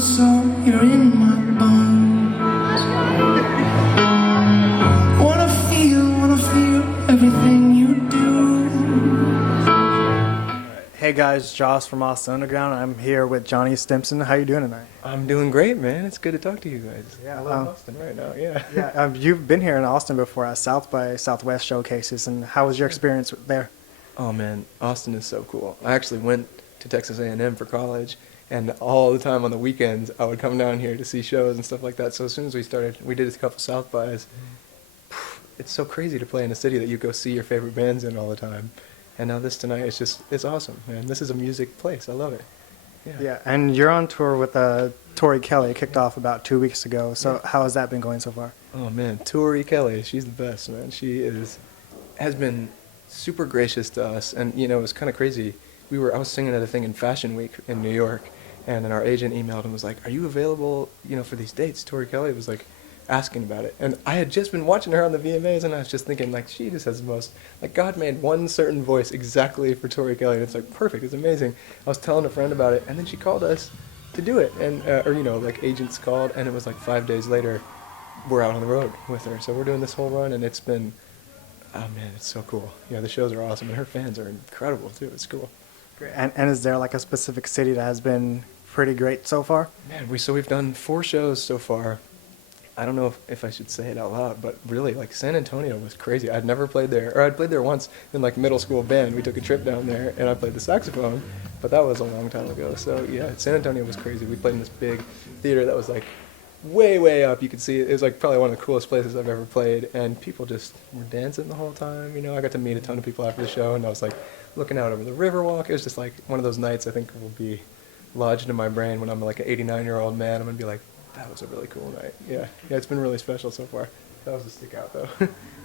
soul, you're in my bones. Wanna feel everything you do. Hey guys, Josh from Austin Underground. I'm here with Johnny Stimson. How you doing tonight? I'm doing great, man. It's good to talk to you guys. Yeah, I love Austin right now. Yeah. Yeah, you've been here in Austin before at South by Southwest showcases, and how was your experience there? Oh man, Austin is so cool. I actually went to Texas A&M for college, and all the time on the weekends I would come down here to see shows and stuff like that. So as soon as we started, we did a couple South bys. It's so crazy to play in a city that you go see your favorite bands in all the time. And now this tonight, it's awesome, man. This is a music place. I love it. Yeah, and you're on tour with Tori Kelly. It kicked off about 2 weeks ago. So how has that been going so far? Oh man, Tori Kelly, she's the best, man. Has been super gracious to us, and you know, it was kind of crazy. I was singing at a thing in Fashion Week in New York, and then our agent emailed and was like, "Are you available, for these dates?" Tori Kelly was like asking about it, and I had just been watching her on the VMAs, and I was just thinking, like, she just has the most, like, God made one certain voice exactly for Tori Kelly, and it's like perfect, it's amazing. I was telling a friend about it, and then she called us to do it, and like agents called, and it was like 5 days later, we're out on the road with her, so we're doing this whole run, and it's been, oh man, it's so cool. Yeah, the shows are awesome, and her fans are incredible too. It's cool. Great. And is there like a specific city that has been pretty great so far? Man, we've done 4 shows so far. I don't know if I should say it out loud, but really, like, San Antonio was crazy. I'd never played there, or I'd played there once in, like, middle school band. We took a trip down there, and I played the saxophone, but that was a long time ago. So, yeah, San Antonio was crazy. We played in this big theater that was, like, way, way up. You could see it. It was, like, probably one of the coolest places I've ever played, and people just were dancing the whole time. I got to meet a ton of people after the show, and I was, like, looking out over the Riverwalk. It was just, like, one of those nights I think will be lodged in my brain when I'm, like, an 89-year-old man. I'm going to be like, that was a really cool night. Yeah, it's been really special so far. That was a stick out, though.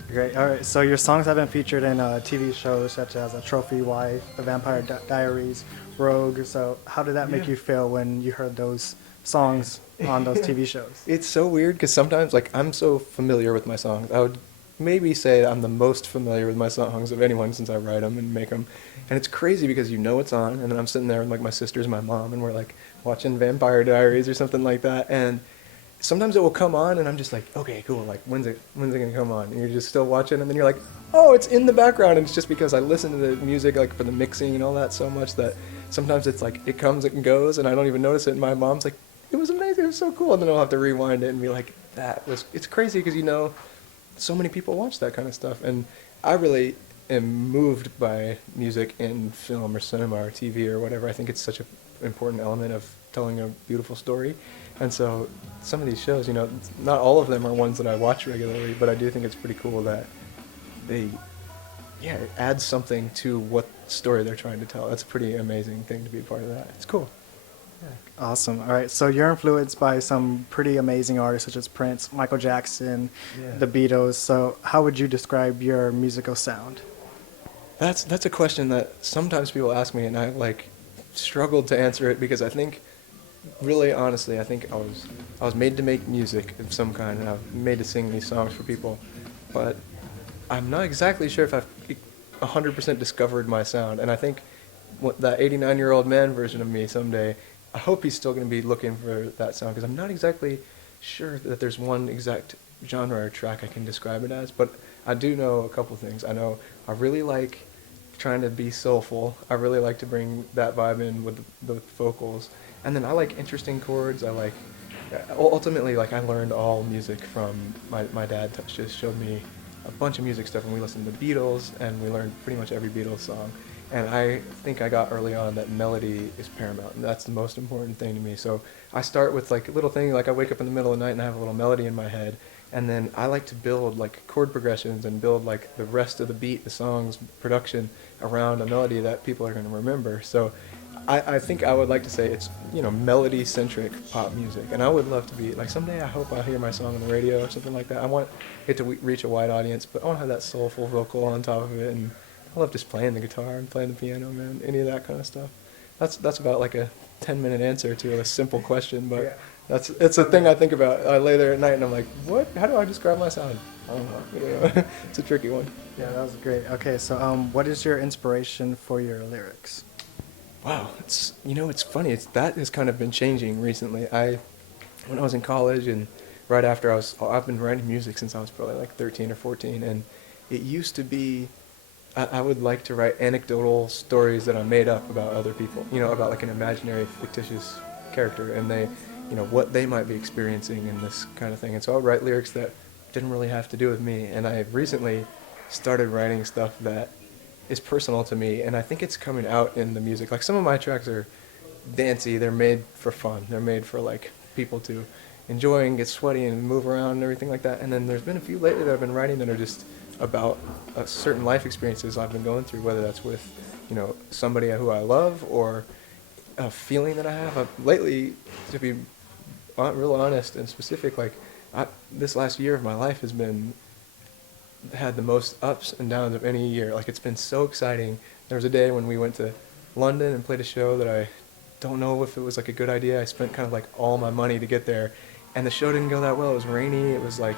Great. All right. So your songs have been featured in TV shows such as Trophy Wife, The Vampire Diaries, Rogue. So how did that make you feel when you heard those songs on those TV shows? It's so weird because sometimes, like, I'm so familiar with my songs. I would maybe say I'm the most familiar with my songs of anyone since I write them and make them. And it's crazy because it's on, and then I'm sitting there with, like, my sisters and my mom, and we're, like, watching Vampire Diaries or something like that, and sometimes it will come on, and I'm just like, okay, cool, like, when's it gonna come on? And you're just still watching, and then you're like, oh, it's in the background, and it's just because I listen to the music, like, for the mixing and all that so much that sometimes it's like, it comes and goes, and I don't even notice it, and my mom's like, it was amazing, it was so cool, and then I'll have to rewind it and be like, it's crazy, because so many people watch that kind of stuff, and I really am moved by music in film or cinema or TV or whatever. I think it's such an important element of telling a beautiful story. And so some of these shows, not all of them are ones that I watch regularly, but I do think it's pretty cool that it adds something to what story they're trying to tell. That's a pretty amazing thing to be a part of that. It's cool. Yeah. Awesome. All right. So you're influenced by some pretty amazing artists such as Prince, Michael Jackson, the Beatles. So how would you describe your musical sound? That's a question that sometimes people ask me, and I struggled to answer it because I think, really honestly, I think I was made to make music of some kind, and I was made to sing these songs for people, but I'm not exactly sure if I've 100% discovered my sound, and I think that 89-year-old man version of me someday, I hope he's still going to be looking for that sound, because I'm not exactly sure that there's one exact genre or track I can describe it as, but I do know a couple things. I know I really like trying to be soulful. I really like to bring that vibe in with the vocals. And then I like interesting chords. Ultimately, I learned all music from my dad. Just showed me a bunch of music stuff, and we listened to the Beatles, and we learned pretty much every Beatles song. And I think I got early on that melody is paramount, and that's the most important thing to me. So I start with a little thing, I wake up in the middle of the night and I have a little melody in my head, and then I like to build chord progressions and build the rest of the beat, the song's production around a melody that people are going to remember. So I think I would like to say it's melody-centric pop music, and I would love to be someday I hope I'll hear my song on the radio or something like that. I want it to reach a wide audience, but I want to have that soulful vocal on top of it, and I love just playing the guitar and playing the piano, man, any of that kind of stuff. That's about a 10-minute answer to a simple question, but it's a thing I think about. I lay there at night and I'm like, what? How do I describe my sound? I don't know. It's a tricky one. Yeah, that was great. Okay, so what is your inspiration for your lyrics? Wow, it's funny. That has kind of been changing recently. When I was in college and right after I've been writing music since I was probably like 13 or 14, and it used to be, I would like to write anecdotal stories that I made up about other people, about like an imaginary fictitious character, and what they might be experiencing in this kind of thing. And so I would write lyrics that didn't really have to do with me, and I recently started writing stuff that is personal to me, and I think it's coming out in the music. Like some of my tracks are dancey, they're made for fun, they're made for like people to enjoy and get sweaty and move around and everything like that. And then there's been a few lately that I've been writing that are just about certain life experiences I've been going through, whether that's with somebody who I love or a feeling that I have. Lately, to be real honest and specific, like this last year of my life had the most ups and downs of any year. Like it's been so exciting. There was a day when we went to London and played a show that I don't know if it was like a good idea. I spent kind of like all my money to get there, and the show didn't go that well. It was rainy. It was like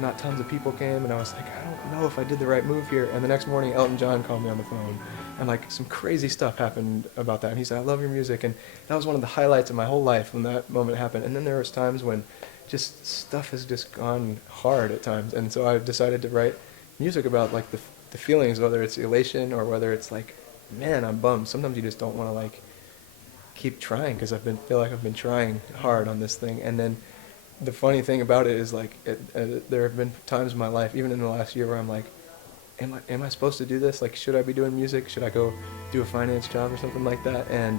not tons of people came, and I was like, I don't know if I did the right move here. And the next morning, Elton John called me on the phone, and like some crazy stuff happened about that. And he said, I love your music, and that was one of the highlights of my whole life when that moment happened. And then there was times when just stuff has just gone hard at times, and so I decided to write music about like the feelings, whether it's elation or whether it's like, man, I'm bummed. Sometimes you just don't want to like keep trying because feel like I've been trying hard on this thing. And then the funny thing about it is like there have been times in my life, even in the last year, where I'm like, am I supposed to do this? Like, should I be doing music? Should I go do a finance job or something like that? And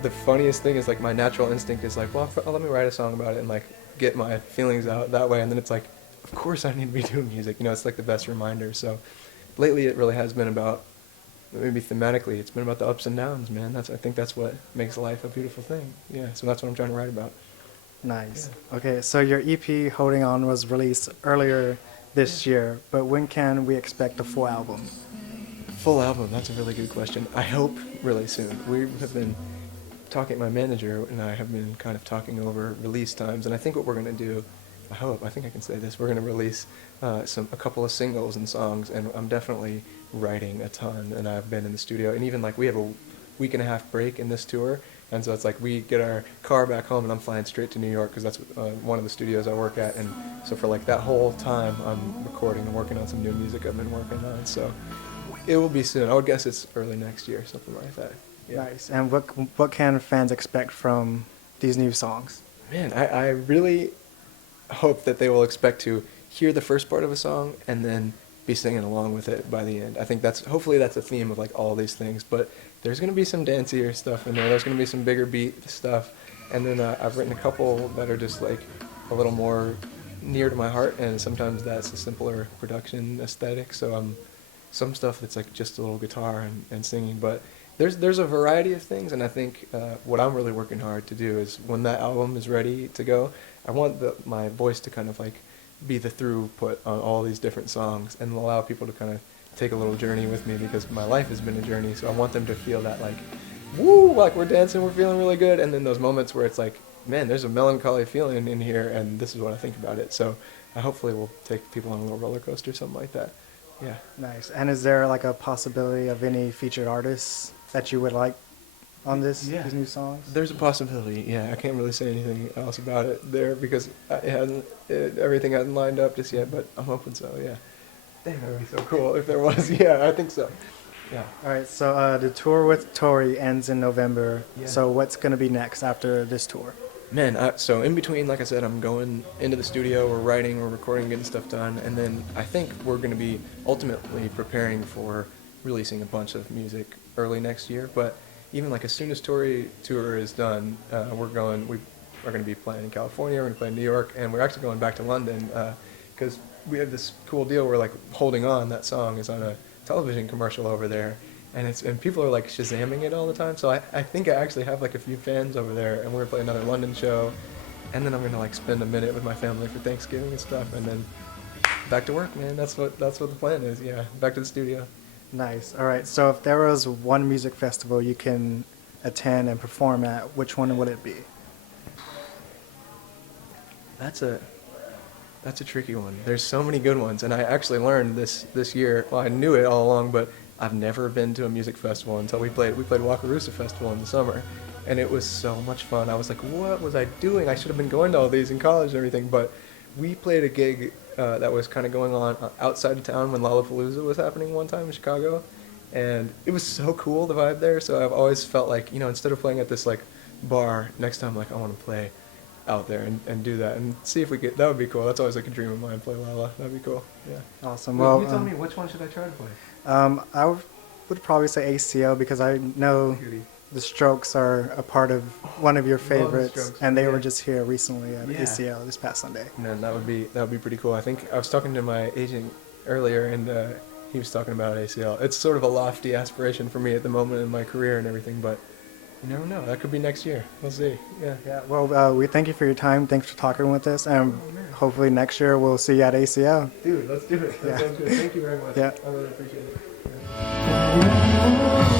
the funniest thing is like my natural instinct is like, well, let me write a song about it and like get my feelings out that way. And then it's like, of course I need to be doing music. It's like the best reminder. So lately it really has been about, maybe thematically, it's been about the ups and downs, man. I think that's what makes life a beautiful thing. Yeah, so that's what I'm trying to write about. Nice. Yeah. Okay, so your EP, Holding On, was released earlier this year, but when can we expect a full album? Full album, that's a really good question. I hope really soon. We have been talking, my manager and I have been kind of talking over release times, and I think what we're going to do, I think I can say this, we're going to release a couple of singles and songs, and I'm definitely writing a ton, and I've been in the studio, and even like we have a week and a half break in this tour, and so it's like we get our car back home and I'm flying straight to New York because that's one of the studios I work at, and so for like that whole time I'm recording and working on some new music I've been working on, so it will be soon. I would guess it's early next year, something like that. Yeah. Nice. And what can fans expect from these new songs? Man, I really hope that they will expect to hear the first part of a song and then be singing along with it by the end. I think hopefully that's a theme of like all these things, but there's going to be some dancier stuff in there. There's going to be some bigger beat stuff, and then I've written a couple that are just like a little more near to my heart, and sometimes that's a simpler production aesthetic. So some stuff that's like just a little guitar and singing, but there's a variety of things, and I think what I'm really working hard to do is when that album is ready to go, I want my voice to kind of like be the throughput on all these different songs and allow people to kind of take a little journey with me, because my life has been a journey, so I want them to feel that like, woo, like we're dancing, we're feeling really good, and then those moments where it's like, man, there's a melancholy feeling in here, and this is what I think about it. So I hopefully will take people on a little roller coaster, something like that. Yeah. Nice. And is there like a possibility of any featured artists that you would like on these new songs? There's a possibility, yeah. I can't really say anything else about it there because everything hasn't lined up just yet, but I'm hoping so, yeah. Damn, that would be so cool if there was. Yeah, I think so. Yeah. All right, so the tour with Tori ends in November. Yeah. So what's going to be next after this tour? Man, so in between, like I said, I'm going into the studio, we're writing, we're recording, getting stuff done, and then I think we're going to be ultimately preparing for releasing a bunch of music early next year. But even like as soon as Tori tour is done, we're going to be playing in California, we're going to play in New York, and we're actually going back to London because we have this cool deal where like Holding On, that song is on a television commercial over there, and people are like Shazamming it all the time. So I think I actually have like a few fans over there, and we're gonna play another London show, and then I'm gonna like spend a minute with my family for Thanksgiving and stuff, and then back to work, man. That's what the plan is. Yeah, back to the studio. Nice. All right. So if there was one music festival you can attend and perform at, which one would it be? That's a tricky one. There's so many good ones, and I actually learned this year. Well, I knew it all along, but I've never been to a music festival until we played Wakarusa Festival in the summer, and it was so much fun. I was like, what was I doing? I should have been going to all these in college and everything. But we played a gig that was kind of going on outside of town when Lollapalooza was happening one time in Chicago, and it was so cool, the vibe there. So I've always felt like, instead of playing at this like bar, next time like I want to play out there and do that and see if we get, that would be cool. That's always like a dream of mine, play Lala. That'd be cool. Yeah. Awesome. Well, Well, you tell me, which one should I try to play? I would probably say ACL because I know Beauty. the Strokes are a part of one of your the favorites, Strokes, and they yeah. were just here recently at Yeah. ACL this past Sunday. And then that would be pretty cool. I think I was talking to my agent earlier, and he was talking about ACL. It's sort of a lofty aspiration for me at the moment in my career and everything, but you never know. That could be next year. We'll see. Yeah. Yeah. Well, we thank you for your time. Thanks for talking with us, and man. hopefully next year we'll see you at ACL. Dude, let's do it. That Yeah. sounds good. Thank you very much. Yeah. I really appreciate it. Yeah. Oh,